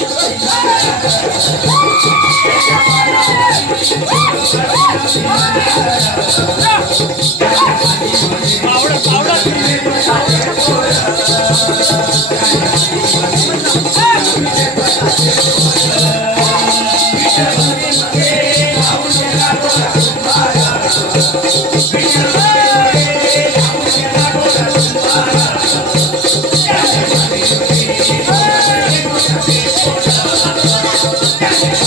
Let's go. Música